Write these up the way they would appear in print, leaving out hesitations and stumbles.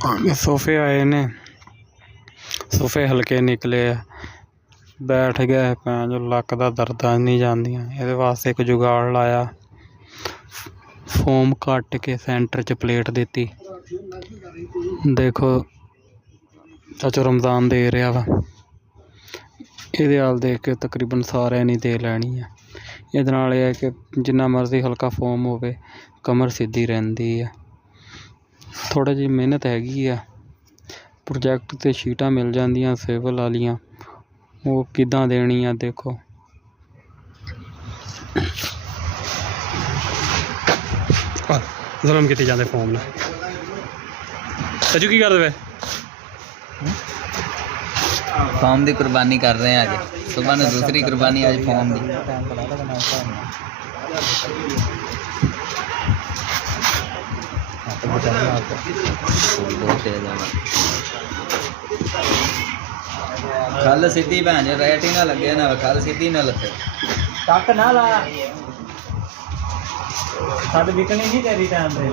सोफे आए ने, सोफे हल्के निकले आ, बैठ गए भैन जो लक्क दा दर्दां नहीं जांदियां। इहदे वास्ते एक जुगाड़ लाया, फोम कट के सेंटर च प्लेट दित्ती। देखो चाचू रमज़ान दे रहा वा, ਇਹਦੇ हाल देख के तकरीबन सारे नहीं दे लैनी है। ਇਹਦੇ ਨਾਲ ਇਹ ਹੈ कि जिन्ना मर्जी हल्का फोम होवे कमर सीधी रहती है। थोड़ा जी मेहनत हैगी आ, प्रोजेक्ट ते शीटां मिल जांदियां सिविल वालियां, वो किदां देनियां देखो। जुल्म कीते जांदे फोम नाल। सजू की करदे वे? फॉर्म की कुर्बानी कर रहे हैं आज, सुबह ने दूसरी कुर्बानी आज फॉर्म की। खल सीधी भैन जो रेट ही ना लगे ना, खल सीधी ना लगे टक ना ला साड विकनी नहीं तेरी टाइम पे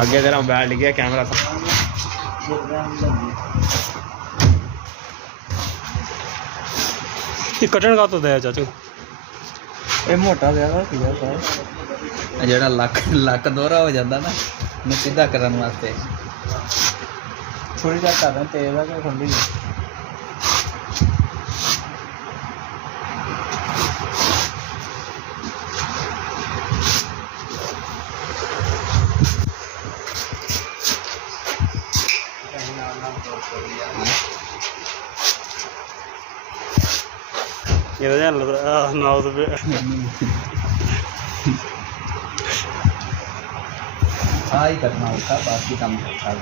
आगे तेरा मोबाइल लिख गया कैमरा कटन का तो दे चाचू ये मोटा ज्यादा जरा लक लक दोहरा हो जाता ना मैं सीधा करने वास्ते थोड़ी जा कर रहे तेज है कि ठंडी हाँ ही करना होता, बाकी काम होता है।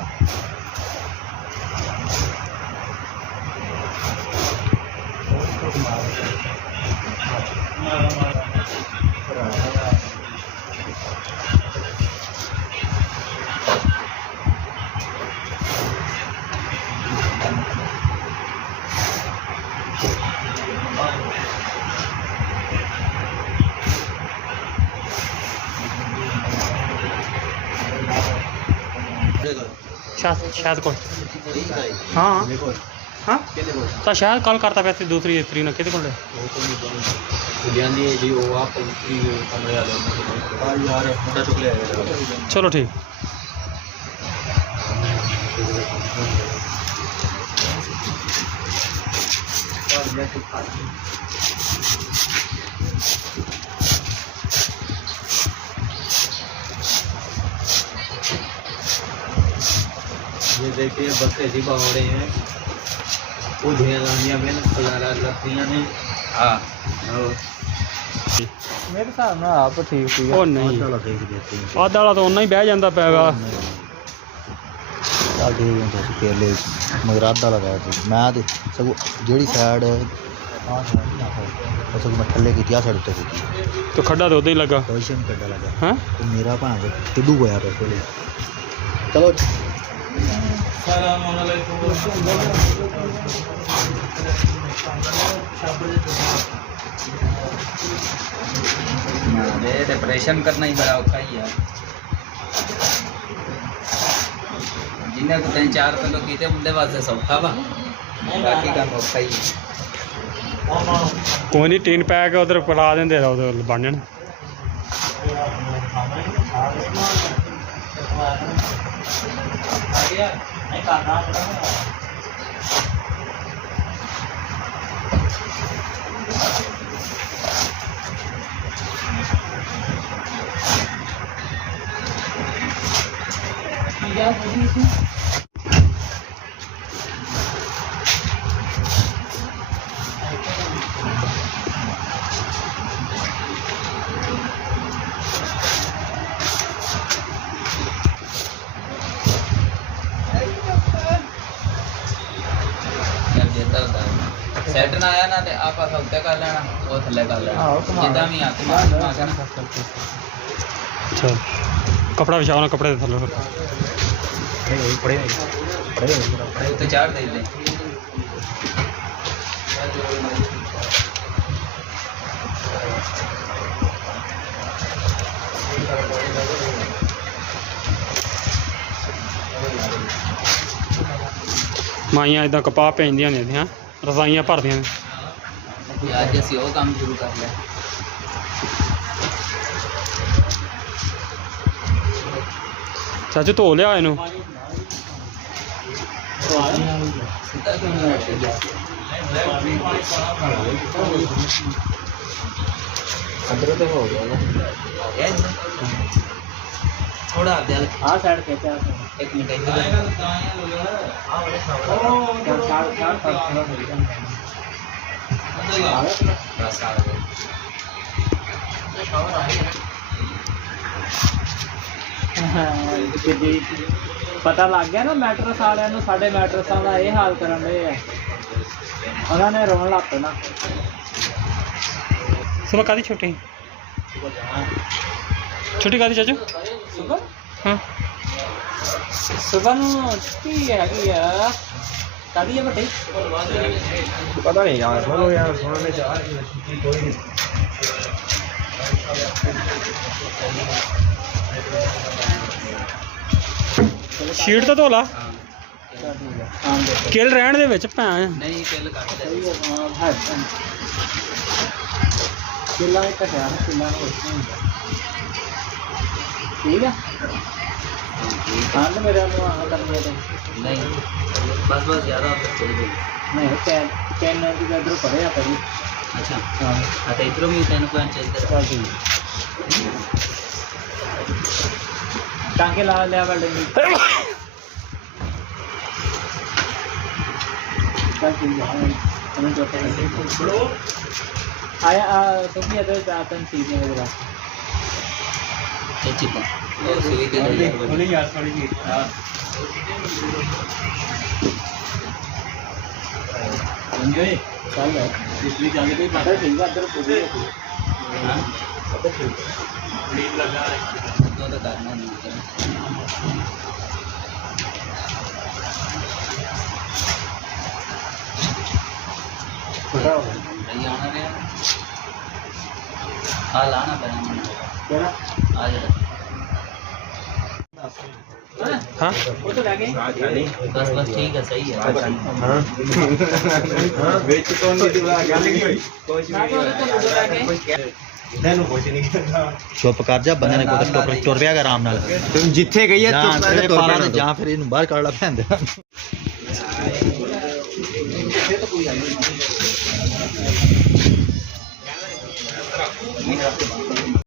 शायद कोई हाँ हाँ तो शायद कल करता पैसे दूसरी स्त्री ने कितने को चलो ठीक। ये देखिए बक्से जी हो रहे हैं, वो लानिया में लगतियां ने। हाँ मेरे हिसाब नाल आप ठीक सी ओ नहीं आधा वाला तो उन्ना ही बह जांदा पैगा। चल ठीक है केले मगर आधा लगाया थी मैं तो सब जेड़ी साइड सब मैं थल्ले की साइड उत्ते की तो खड्डा तो उदा ही लगा पोजीशन कड्डा लगा हैं तो मेरा भां टिड्डू होया पहले। चलो डिप्रेशन करना ही बड़ा औखा ही है। जिन्हें को 3-4 किलो कीते मुंडे वास्ते सौखा वा, बाकी काम औखा ही है। कोई नहीं टीन पैक उधर पला देंगे उधर बन जाने। सेट ना आया ना ते आप उत्ते कर लेना, वो थल्ले कर लेना जिदा भी हाथ मार अच्छा कपड़ा बिछाओ ना, कपड़े थल्ले उत्ते चाड़ दे दे। ਮਾਈਆਂ ਇਦਾਂ ਕਪਾਹ ਪੈਂਦੀਆਂ ਨੇ ਹਾਂ ਰਜ਼ਾਈਆਂ ਭਰਦੀਆਂ ਨੇ। ਅੱਜ ਅਸੀਂ ਉਹ ਕੰਮ ਸ਼ੁਰੂ ਕਰ ਲਿਆ। ਚਾਚੂ ਧੋ ਲਿਆ ਇਹਨੂੰ। ਸਿੱਧਾ ਕਿਉਂ ਨਹੀਂ ਹਟਿਆ? ਅੰਦਰ ਤੇ ਹੋ ਗਿਆ ਹੋ ਗਿਆ ਜੀ। ਥੋੜਾ ਦਿਲ ਆ ਸਾਈਡ ਤੇ ਆ ਇੱਕ ਮਿੰਟ ਇੱਧਰ ਉਹ ਚਾਰ ਚਾਰ ਥੋੜਾ ਹੋ ਗਿਆ ਬਸ ਆ ਗਿਆ। ਜੀ ਪਤਾ ਲੱਗ ਗਿਆ ਨਾ ਮੈਟਰਸ ਵਾਲਿਆਂ ਨੂੰ, ਸਾਡੇ ਮੈਟਰਸਾਂ ਦਾ ਇਹ ਹਾਲ ਕਰਨ ਦੇ ਆ। ਉਹਨਾਂ ਨੇ ਰੋਣ ਲੱਗ ਪੈਣਾ। ਸੁਬਹ ਕਾਹਦੀ ਛੁੱਟੀ? ਛੁੱਟੀ ਕਾਹਦੀ ਚਾਚੂ? ਸੁਬਹ ਹਾਂ ਸੁਬਹ ਨੂੰ ਛੁੱਟੀ ਹੈਗੀ ਆ। ਕਾਹਦੀ ਆ ਵੱਡੀ? ਪਤਾ ਨਹੀਂ ਯਾਰ, ਸੁਣੋ ਯਾਰ, ਸੁਣਨੇ ਚਾਹ ਕੋਈ ਨਹੀਂ। ਸ਼ੀਟ ਤਾਂ ਧੋ ਲਾ। ਚੱਲ ਠੀਕ ਆ ਆਮ ਦੇ ਕਿੱਲ ਰਹਿਣ ਦੇ ਵਿੱਚ ਭੈਣ। ਨਹੀਂ ਕਿੱਲ ਕੱਟ ਲੈ। ਸਹੀ ਆ। ਹਾਂ ਕਿੱਲਾ ਇੱਕ ਹੈ ਨਾ, ਕਿੱਲਾ ਨੂੰ ਉਸ ਨੂੰ ਠੀਕ ਆ। ਹਾਂ ਤੇ ਮੇਰੇ ਨੂੰ ਆ ਕਰਨੇ ਤੇ ਨਹੀਂ ਬਸ ਬਸ ਜ਼ਿਆਦਾ ਚਲ ਗਈ। ਨਹੀਂ ਕੈਨ ਦੀ ਇਧਰ ਪੜਿਆ ਕਰੀ। ਅੱਛਾ ਹਾਂ ਆ ਤੇ ਇਧਰੋਂ ਵੀ 3 ਪੁਆਇੰਟ ਇੱਧਰ। ਚੱਲ ਠੀਕ ਟਾਂਕੇ ਲਾ ਲਿਆ ਵੈਲਡਿੰਗ। ਚੱਲ ਠੀਕ ਆ ਉਹਨੂੰ ਜੋ ਕਰ ਆਇਆ ਆ ਸਭੀ ਅਦਰ ਜਾਤਨ ਸੀਨੇ ਵਗੈਰਾ ਇਹ ਚਿਪ ਉਹ ਸੂਈ ਤੇ ਲੈ ਯਾਰ ਥੋੜੀ ਜੀ ਹਾਂ ਸਮਝੇ ਚੱਲ ਇਸ ਲਈ ਚੱਲ ਕੋਈ ਪਤਾ ਠੀਕ ਆ ਅੰਦਰ ਪੂਰੀ ਹਾਂ ਪਤਾ ਠੀਕ ਲੀਡ ਲਗਾ ਦੋ ਤਾਂ ਕਰਨਾ ਨਹੀਂ। ਪਤਾ ਹੋ ਰਹੀ ਆਉਣਾ ਰਿਹਾ ਆ ਲਾਣਾ ਪੈਣਾ ਮੈਨੂੰ ਕਿਹੜਾ ਆ ਜਿਹੜਾ ਹਾਂ ਉਹ ਤਾਂ ਲੱਗੇ ਬਸ ਬਸ ਠੀਕ ਹੈ ਸਹੀ ਹੈ। ਵਿੱਚ ਤੋਂ ਨਹੀਂ ਦਿਵਾ ਗੱਲ ਨਹੀਂ ਹੋਈ। ਮੈਂ ਤਾਂ ਉਹਦੇ ਤੋਂ ਮੁੱਢ ਲੱਗੇ ਇਹਨੂੰ ਕੁਝ ਨਹੀਂ ਕਰਦਾ। ਚੁੱਪ ਕਰ ਜਾ, ਬੰਦੇ ਨੇ ਕੋਈ ਟੁਰ ਪਿਆ ਕਰ ਆਰਾਮ ਨਾਲ। ਤੂੰ ਜਿੱਥੇ ਗਈ ਹੈ ਚੁੱਪ ਕਰਕੇ ਪਾਲਾ ਤੇ ਜਾਂ ਫਿਰ ਇਹਨੂੰ ਬਾਹਰ ਕੱਢ ਲਾ ਭੈਣ ਦੇ।